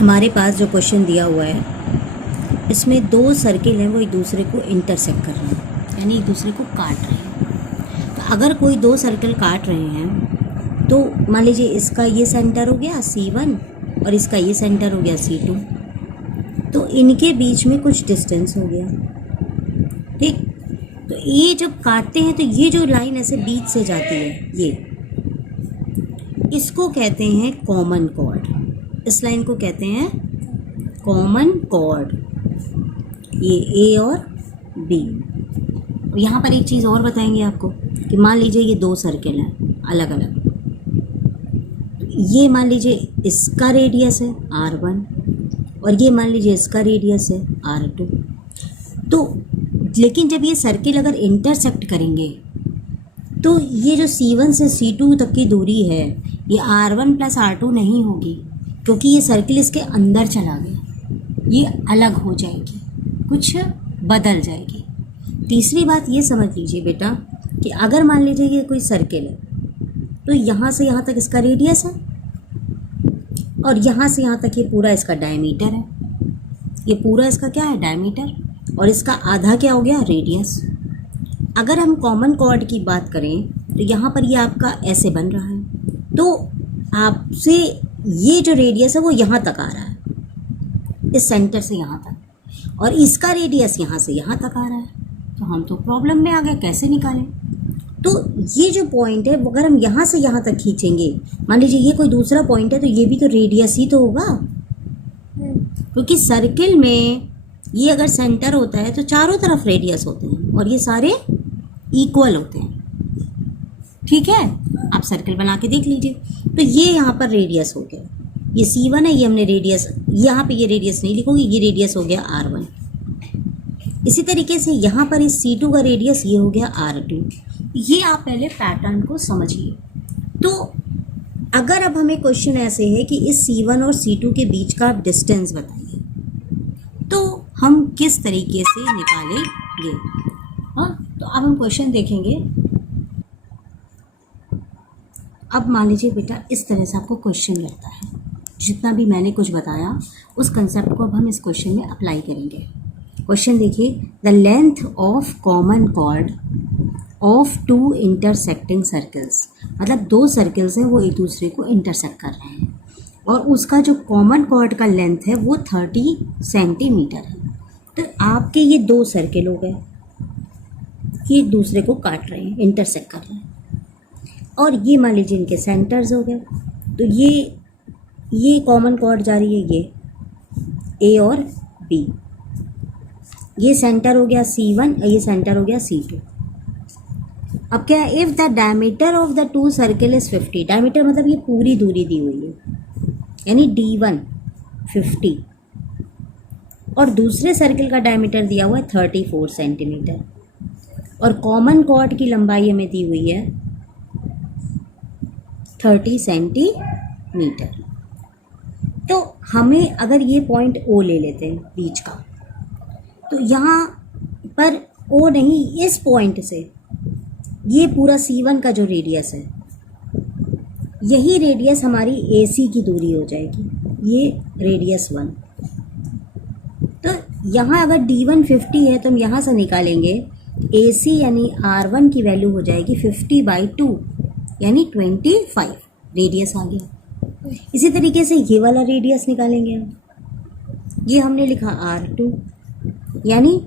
हमारे पास जो क्वेश्चन दिया हुआ है इसमें दो सर्किल हैं, वो एक दूसरे को इंटरसेक्ट कर रहे हैं, यानी एक दूसरे को काट रहे हैं। तो अगर कोई दो सर्किल काट रहे हैं तो मान लीजिए इसका ये सेंटर हो गया C1 और इसका ये सेंटर हो गया C2, तो इनके बीच में कुछ डिस्टेंस हो गया। ठीक, तो ये जब काटते हैं तो ये जो लाइन ऐसे बीच से जाती है, ये इसको कहते हैं कॉमन कॉर्ड। इस लाइन को कहते हैं कॉमन कॉर्ड, ये ए और बी। यहाँ पर एक चीज़ और बताएंगे आपको कि मान लीजिए ये दो सर्किल हैं अलग अलग, ये मान लीजिए इसका रेडियस है R1 और ये मान लीजिए इसका रेडियस है R2। तो लेकिन जब ये सर्किल अगर इंटरसेक्ट करेंगे तो ये जो C1 से C2 तक की दूरी है ये R1 + R2 नहीं होगी, क्योंकि ये सर्किल इसके अंदर चला गया, ये अलग हो जाएगी, कुछ बदल जाएगी। तीसरी बात ये समझ लीजिए बेटा कि अगर मान लीजिए ये कोई सर्किल है तो यहाँ से यहाँ तक इसका रेडियस है और यहाँ से यहाँ तक ये पूरा इसका डायमीटर है। ये पूरा इसका क्या है, डायमीटर, और इसका आधा क्या हो गया, रेडियस। अगर हम कॉमन कॉर्ड की बात करें तो यहाँ पर ये आपका ऐसे बन रहा है, तो आपसे ये जो रेडियस है वो यहाँ तक आ रहा है, इस सेंटर से यहाँ तक, और इसका रेडियस यहाँ से यहाँ तक आ रहा है। तो हम तो प्रॉब्लम में आ गए, कैसे निकालें। तो ये जो पॉइंट है अगर हम यहाँ से यहाँ तक खींचेंगे, मान लीजिए ये कोई दूसरा पॉइंट है, तो ये भी तो रेडियस ही तो होगा, क्योंकि सर्किल में ये अगर सेंटर होता है तो चारों तरफ रेडियस होते हैं और ये सारे इक्वल होते हैं। ठीक है, आप सर्किल बना के देख लीजिए। तो ये यहाँ पर रेडियस हो गया, ये C1 है, ये हमने रेडियस, यहाँ पे ये रेडियस नहीं लिखोगे, ये रेडियस हो गया R1। इसी तरीके से यहाँ पर इस C2 का रेडियस ये हो गया R2। ये आप पहले पैटर्न को समझिए। तो अगर अब हमें क्वेश्चन ऐसे है कि इस C1 और C2 के बीच का डिस्टेंस बताइए, तो हम किस तरीके से निकालेंगे। हाँ, तो अब हम क्वेश्चन देखेंगे। अब मान लीजिए बेटा इस तरह से आपको क्वेश्चन लगता है, जितना भी मैंने कुछ बताया उस कंसेप्ट को अब हम इस क्वेश्चन में अप्लाई करेंगे। क्वेश्चन देखिए, the length of common chord of two intersecting circles, मतलब दो सर्कल्स हैं वो एक दूसरे को इंटरसेक्ट कर रहे हैं और उसका जो कॉमन कॉर्ड का लेंथ है वो 30 सेंटीमीटर है। तो आपके ये दो सर्किल हो गए कि एक दूसरे को काट रहे हैं, इंटरसेक्ट कर रहे हैं, और ये मान लीजिए इनके सेंटर्स हो गए। तो ये कॉमन कॉर्ड जा रही है, ये A और B, ये सेंटर हो गया C1 और ये सेंटर हो गया C2। अब क्या है, if the diameter of the two circle is 50, diameter मतलब ये पूरी दूरी दी हुई है, यानी D1 50 और दूसरे सर्किल का डायमीटर दिया हुआ है 34 सेंटीमीटर, और कॉमन कॉर्ड की लंबाई हमें दी हुई है 30 सेंटीमीटर। तो हमें अगर ये पॉइंट O ले लेते हैं बीच का, तो यहाँ पर O नहीं, इस पॉइंट से ये पूरा C1 का जो रेडियस है, यही रेडियस हमारी AC की दूरी हो जाएगी, ये रेडियस 1। तो यहाँ अगर D1 50 है तो हम यहाँ से निकालेंगे AC यानी R1 की वैल्यू हो जाएगी 50/2 यानी 25, रेडियस आ गया। इसी तरीके से ये वाला रेडियस निकालेंगे हम, ये हमने लिखा R2 यानी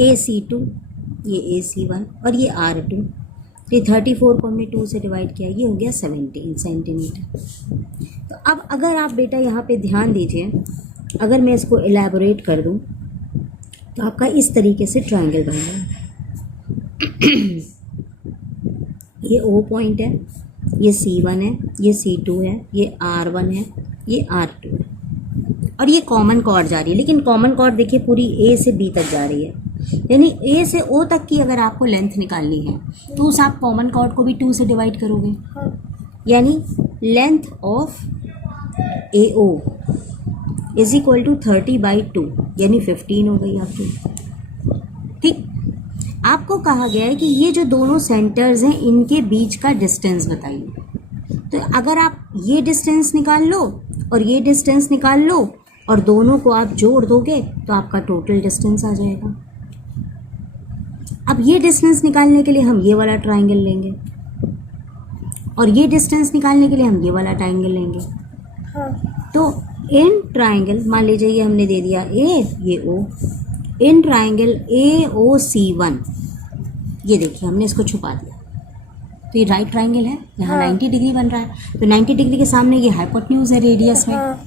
AC2, ये AC1 और ये R2। तो 34 को हमने 2 से डिवाइड किया, ये हो गया 17 सेंटीमीटर। तो अब अगर आप बेटा यहाँ पे ध्यान दीजिए, अगर मैं इसको एलैबोरेट कर दूँ तो आपका इस तरीके से ट्रायंगल बन रहा है। ये O पॉइंट है, ये C1 है, ये C2 है, ये R1 है, ये R2 है, और ये कॉमन कॉर्ड जा रही है। लेकिन कॉमन कॉर्ड देखिए पूरी A से B तक जा रही है, यानी A से O तक की अगर आपको लेंथ निकालनी है तो उस आप कॉमन कॉर्ड को भी 2 से डिवाइड करोगे, यानी length of AO is equal to 30/2 यानी 15 हो गई आपकी। ठीक, आपको कहा गया है कि ये जो दोनों सेंटर्स हैं इनके बीच का डिस्टेंस बताइए। तो अगर आप ये डिस्टेंस निकाल लो और ये डिस्टेंस निकाल लो और दोनों को आप जोड़ दोगे तो आपका टोटल डिस्टेंस आ जाएगा। अब ये डिस्टेंस निकालने के लिए हम ये वाला ट्राइंगल लेंगे और ये डिस्टेंस निकालने के लिए हम ये वाला ट्राइंगल लेंगे। हाँ। तो इन ट्राइंगल, मान लीजिए ये हमने दे दिया ए, ये ओ, इन ट्राइंगल AOC1, ये देखिए हमने इसको छुपा दिया, तो ये राइट ट्राइंगल है, यहाँ हाँ। 90 डिग्री बन रहा है, तो 90 डिग्री के सामने ये हाइपोटेन्यूज है रेडियस में। हाँ।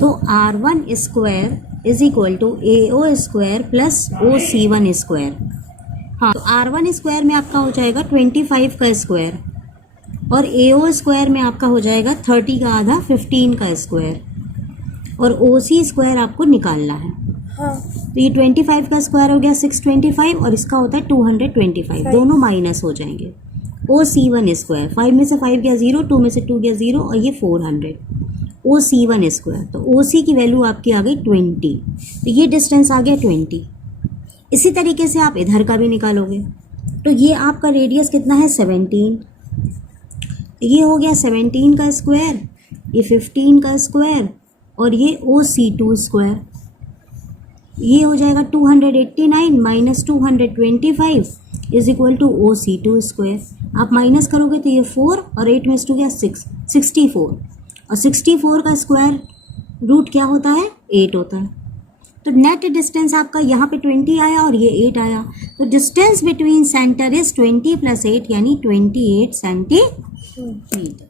तो R1 square is equal to AO square plus OC1 square. हाँ, तो R1 स्क्वायर में आपका हो जाएगा 25 का स्क्वायर और AO स्क्वायर में आपका हो जाएगा 30 का आधा 15 का स्क्वायर, और OC स्क्वायर आपको निकालना है। हाँ। तो ये 25 का स्क्वायर हो गया 625 और इसका होता है 225, दोनों माइनस हो जाएंगे। OC1 स्क्वायर, 5 में से 5 गया 0, 2 में से 2 गया 0 और ये 400। OC1 स्क्वायर, तो OC की वैल्यू आपकी आ गई 20, तो ये डिस्टेंस आ गया 20। इसी तरीके से आप इधर का भी निकालोगे, तो ये आपका रेडियस कितना है 17, ये हो गया 17 का स्क्वायर, ये 15 का स्क्वायर और ये OC2 स्क्वायर, ये हो जाएगा 289 minus 225 is equal to OC2 square. आप माइनस करोगे तो ये 4 और 8 में से 2 गया 6, 64, और 64 का स्क्वायर रूट क्या होता है 8 होता है। तो नेट डिस्टेंस आपका यहाँ पे 20 आया और ये 8 आया, तो distance between centre is 20 plus 8 यानी 28 सेंटीमीटर।